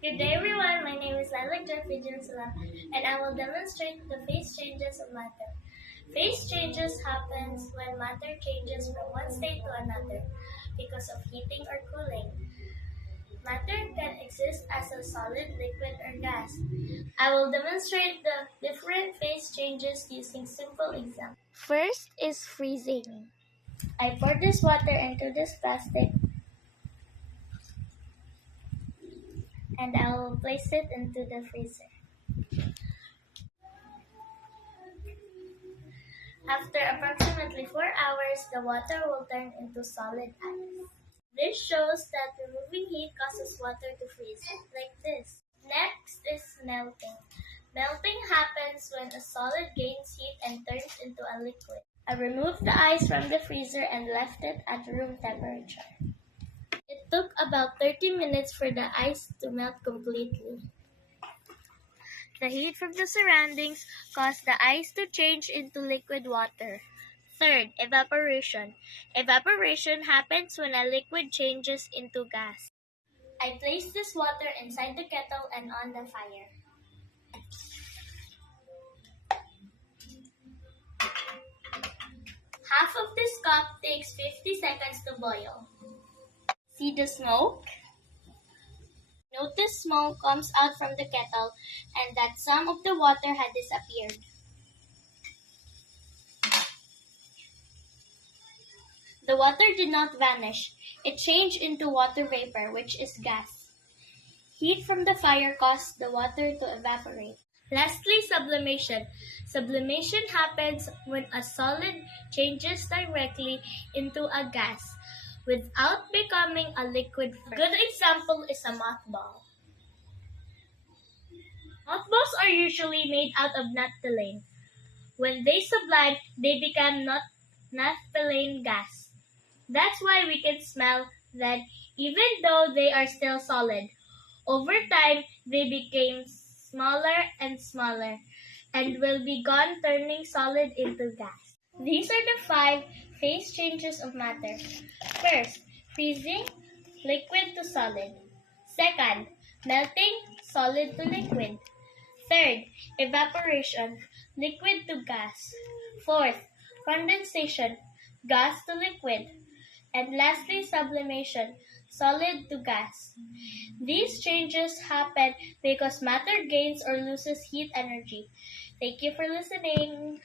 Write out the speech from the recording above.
Good day everyone, my name is Lilac Jeffrey Jinsala and I will demonstrate the phase changes of matter. Phase changes happens when matter changes from one state to another because of heating or cooling. Matter can exist as a solid, liquid, or gas. I will demonstrate the different phase changes using simple examples. First is freezing. I pour this water into this plastic and I will place it into the freezer. After approximately 4 hours, the water will turn into solid ice. This shows that removing heat causes water to freeze, like this. Next is melting. Melting happens when a solid gains heat and turns into a liquid. I removed the ice from the freezer and left it at room temperature. It took about 30 minutes for the ice to melt completely. The heat from the surroundings caused the ice to change into liquid water. Third, evaporation. Evaporation happens when a liquid changes into gas. I place this water inside the kettle and on the fire. Half of this cup takes 50 seconds to boil. See the smoke? Notice smoke comes out from the kettle and that some of the water had disappeared. The water did not vanish. It changed into water vapor, which is gas. Heat from the fire caused the water to evaporate. Lastly, sublimation. Sublimation happens when a solid changes directly into a gas without becoming a liquid first. A good example is a mothball. Mothballs are usually made out of naphthalene. When they sublime, they become naphthalene gas. That's why we can smell that even though they are still solid. Over time, they became smaller and smaller and will be gone, turning solid into gas. These are the 5 phase changes of matter. First, freezing, liquid to solid. Second, melting, solid to liquid. Third, evaporation, liquid to gas. Fourth, condensation, gas to liquid. And lastly, sublimation, solid to gas. These changes happen because matter gains or loses heat energy. Thank you for listening.